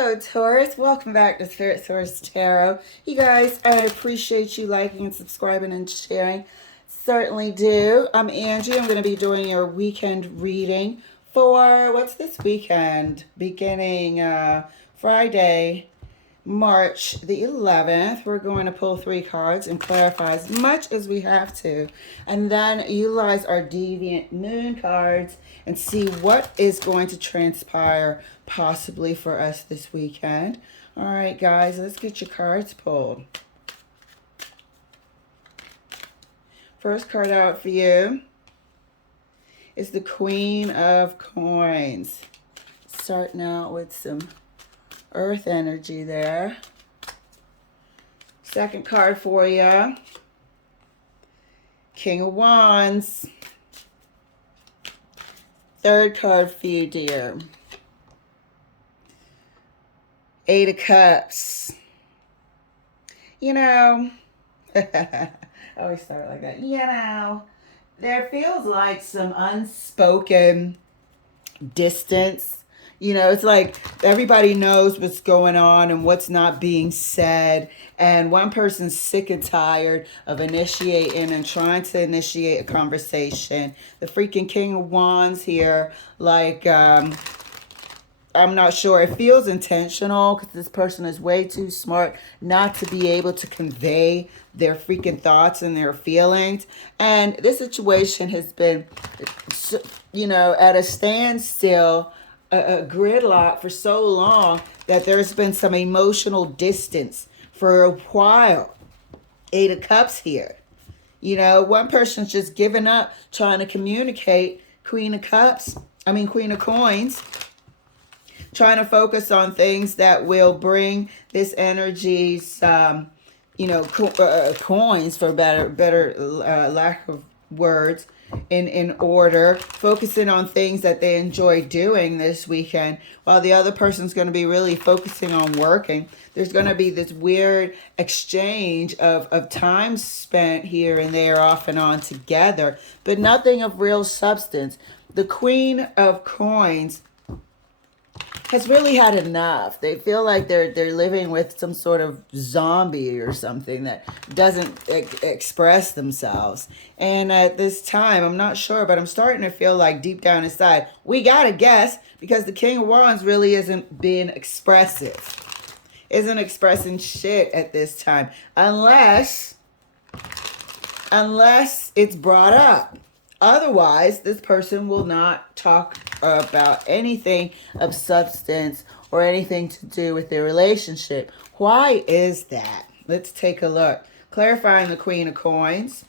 Hello, Taurus. Welcome back to Spirit Source Tarot. You guys, I appreciate you liking and subscribing and sharing. Certainly do. I'm Angie. I'm going to be doing your weekend reading for what's this weekend? Beginning Friday, March the 11th. We're going to pull 3 cards and clarify as much as we have to, and then utilize our deviant moon cards and see what is going to transpire possibly for us this weekend. All right, guys, let's get your cards pulled. First card out for you is the Queen of Coins. Starting out with some earth energy there. Second card for you, King of Wands. Third card for you, dear, Eight of Cups. You know, I always start like that. You know, there feels like some unspoken distance. You know, it's like everybody knows what's going on and what's not being said. And one person's sick and tired of initiating and trying to initiate a conversation. The freaking King of Wands here, like, I'm not sure. It feels intentional because this person is way too smart not to be able to convey their freaking thoughts and their feelings. And this situation has been, you know, at a standstill, a gridlock for so long that there's been some emotional distance for a while. Eight of Cups here. You know, one person's just given up trying to communicate. Queen of Coins. Trying to focus on things that will bring this energy's, coins, for better lack of words, in order, focusing on things that they enjoy doing this weekend, while the other person's going to be really focusing on working. There's going to be this weird exchange of time spent here and there, off and on together, but nothing of real substance. The Queen of Coins has really had enough. They feel like they're living with some sort of zombie or something that doesn't express themselves. And at this time, I'm not sure, but I'm starting to feel like deep down inside, we gotta guess, because the King of Wands really isn't being expressive. Isn't expressing shit at this time. Unless it's brought up. Otherwise, this person will not talk about anything of substance or anything to do with their relationship. Why is that? Let's take a look. Clarifying the Queen of Coins.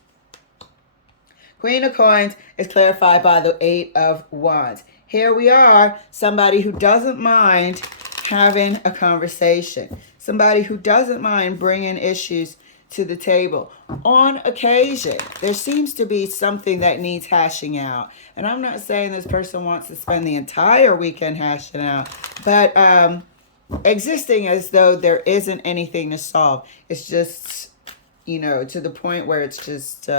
Queen of Coins is clarified by the Eight of Wands. Here we are, somebody who doesn't mind having a conversation. Somebody who doesn't mind bringing issues to the table. On occasion, there seems to be something that needs hashing out. And I'm not saying this person wants to spend the entire weekend hashing out, but existing as though there isn't anything to solve. It's just, you know, to the point where it's just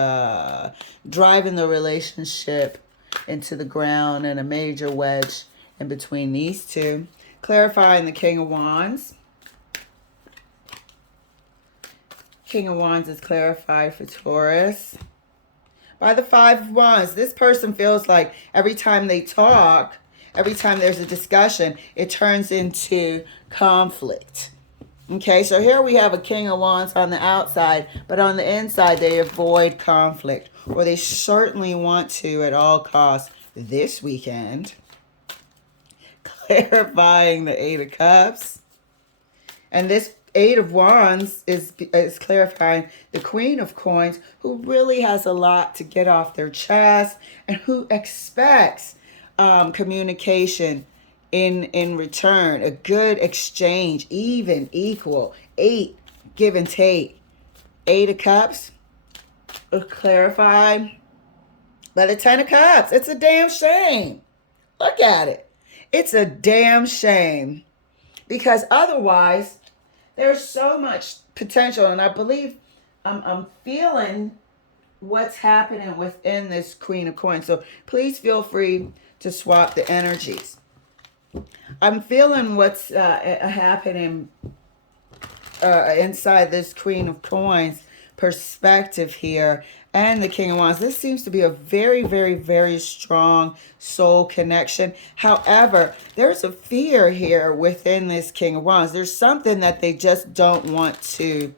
driving the relationship into the ground and a major wedge in between these two. Clarifying the King of Wands. King of Wands is clarified for Taurus by the Five of Wands. This person feels like every time they talk, every time there's a discussion, it turns into conflict. Okay, so here we have a King of Wands on the outside, but on the inside they avoid conflict, or they certainly want to at all costs this weekend. Clarifying the Eight of Cups. And this Eight of Wands is clarifying the Queen of Coins, who really has a lot to get off their chest and who expects communication in return, a good exchange, even, equal, 8, give and take. Eight of Cups is clarified by the Ten of Cups. It's a damn shame. Look at it. It's a damn shame, because otherwise there's so much potential, and I believe I'm feeling what's happening within this Queen of Coins. So please feel free to swap the energies. I'm feeling what's happening inside this Queen of Coins perspective here and the King of Wands. This seems to be a very, very, very strong soul connection. However, there's a fear here within this King of Wands. There's something that they just don't want to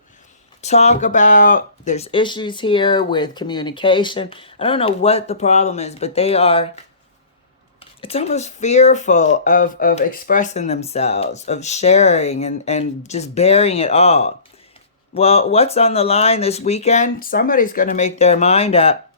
talk about. There's issues here with communication. I don't know what the problem is, but they are, it's almost fearful of expressing themselves, of sharing and just bearing it all. Well, what's on the line this weekend? Somebody's going to make their mind up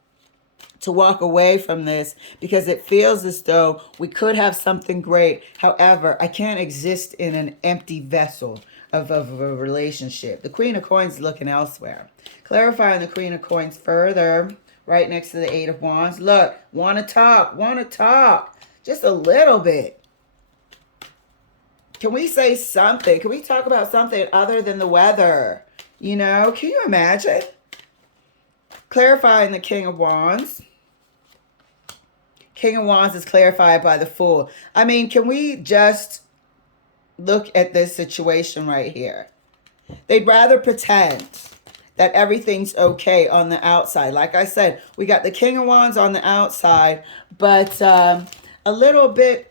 to walk away from this because it feels as though we could have something great. However, I can't exist in an empty vessel of a relationship. The Queen of Coins is looking elsewhere. Clarifying the Queen of Coins further, right next to the Eight of Wands. Look, want to talk. Just a little bit. Can we say something? Can we talk about something other than the weather? You know, can you imagine? Clarifying the King of Wands. King of Wands is clarified by the Fool. I mean, can we just look at this situation right here? They'd rather pretend that everything's okay on the outside. Like I said, we got the King of Wands on the outside, but a little bit,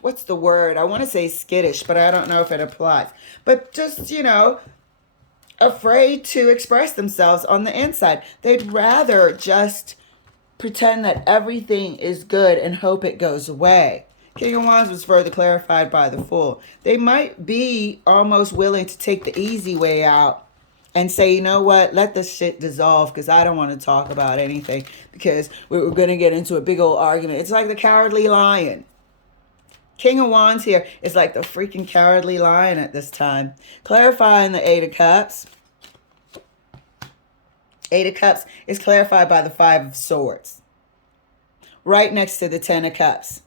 what's the word? I want to say skittish, but I don't know if it applies. But just, you know, afraid to express themselves on the inside. They'd rather just pretend that everything is good and hope it goes away. King of Wands was further clarified by the Fool. They might be almost willing to take the easy way out and say, you know what, let this shit dissolve because I don't want to talk about anything because we're going to get into a big old argument. It's like the Cowardly Lion. King of Wands here is like the freaking Cowardly Lion at this time. Clarifying the Eight of Cups. Eight of Cups is clarified by the Five of Swords. Right next to the Ten of Cups.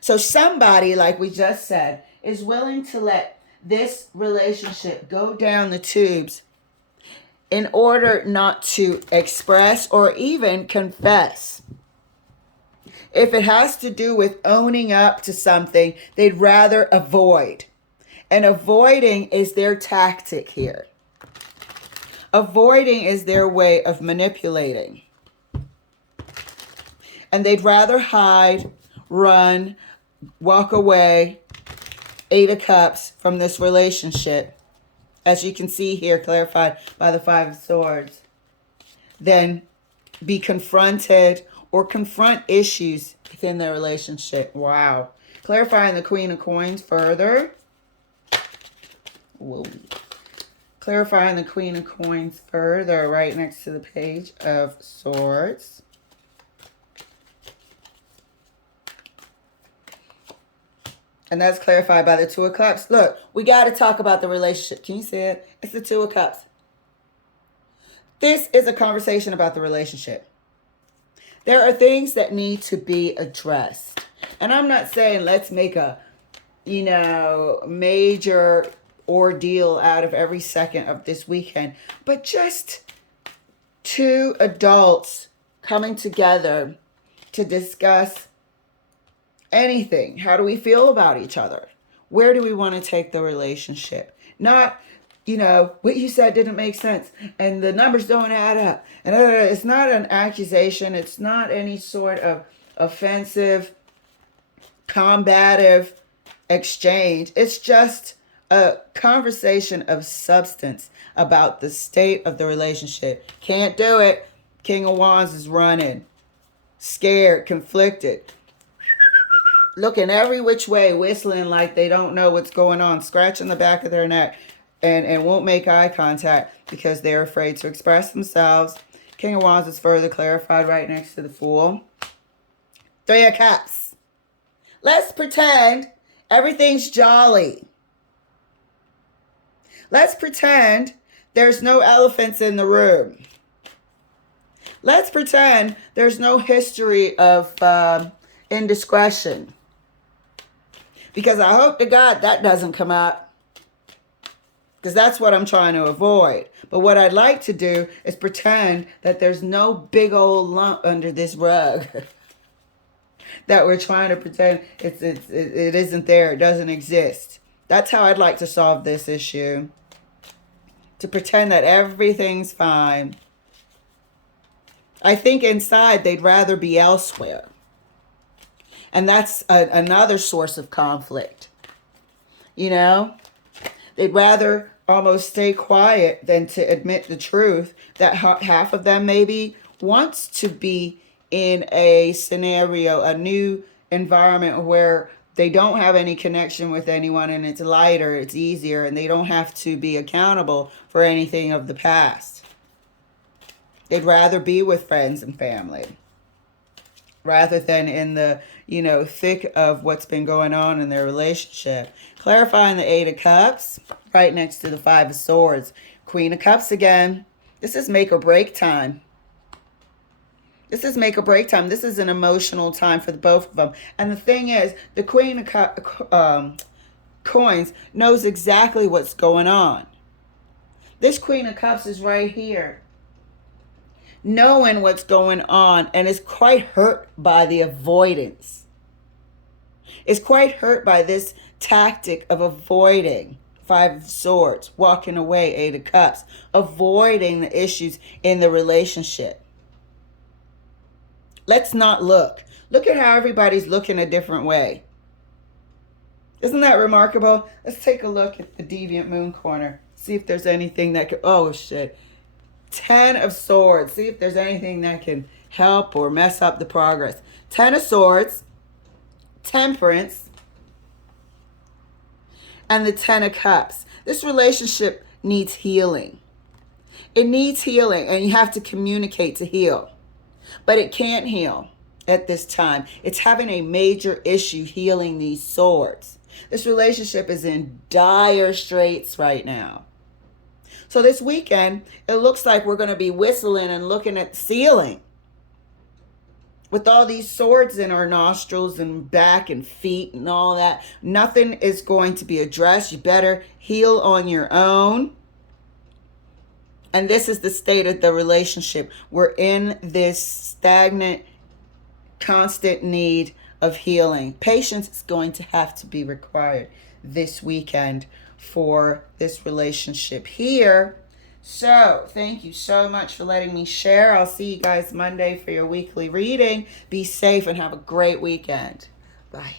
So somebody, like we just said, is willing to let this relationship go down the tubes in order not to express or even confess. If it has to do with owning up to something, they'd rather avoid. And avoiding is their tactic here. Avoiding is their way of manipulating. And they'd rather hide, run, walk away, Eight of Cups from this relationship, as you can see here, clarified by the Five of Swords, than be confronted or confront issues within their relationship. Wow. Clarifying the Queen of Coins further. Whoa. Clarifying the Queen of Coins further, right next to the Page of Swords. And that's clarified by the Two of Cups. Look, we got to talk about the relationship. Can you see it? It's the Two of Cups. This is a conversation about the relationship. There are things that need to be addressed. And I'm not saying let's make a, you know, major ordeal out of every second of this weekend. But just two adults coming together to discuss anything. How do we feel about each other? Where do we want to take the relationship? Not, you know, what you said didn't make sense and the numbers don't add up. And it's not an accusation. It's not any sort of offensive, combative exchange. It's just a conversation of substance about the state of the relationship. Can't do it. King of Wands is running, scared, conflicted, looking every which way, whistling like they don't know what's going on, scratching the back of their neck, and won't make eye contact because they're afraid to express themselves. King of Wands is further clarified right next to the Fool. Three of Cups. Let's pretend everything's jolly. Let's pretend there's no elephants in the room. Let's pretend there's no history of indiscretion. Because I hope to God that doesn't come up. Because that's what I'm trying to avoid. But what I'd like to do is pretend that there's no big old lump under this rug. that we're trying to pretend it isn't there, it doesn't exist. That's how I'd like to solve this issue. To pretend that everything's fine. I think inside they'd rather be elsewhere. And that's another source of conflict. You know? They'd rather almost stay quiet than to admit the truth that half of them maybe wants to be in a scenario, a new environment where they don't have any connection with anyone and it's lighter, it's easier, and they don't have to be accountable for anything of the past. They'd rather be with friends and family rather than in the, thick of what's been going on in their relationship. Clarifying the Eight of Cups right next to the Five of Swords. Queen of Cups again. This is make or break time. This is make or break time. This is an emotional time for the both of them. And the thing is, the Queen of Coins knows exactly what's going on. This Queen of Cups is right here, knowing what's going on, and is quite hurt by the avoidance. Is quite hurt by this tactic of avoiding. Five of Swords, walking away, Eight of Cups, avoiding the issues in the relationship. Let's not look. Look at how everybody's looking a different way. Isn't that remarkable? Let's take a look at the Deviant Moon corner. See if there's anything that could... Oh, shit. 10 of Swords. See if there's anything that can help or mess up the progress. 10 of Swords. Temperance. And the 10 of Cups. This relationship needs healing. It needs healing, and you have to communicate to heal. But it can't heal at this time. It's having a major issue healing these swords. This relationship is in dire straits right now. So this weekend, it looks like we're going to be whistling and looking at the ceiling with all these swords in our nostrils and back and feet and all that. Nothing is going to be addressed. You better heal on your own. And this is the state of the relationship. We're in this stagnant, constant need of healing. Patience is going to have to be required this weekend for this relationship here. So, thank you so much for letting me share. I'll see you guys Monday for your weekly reading. Be safe and have a great weekend. Bye.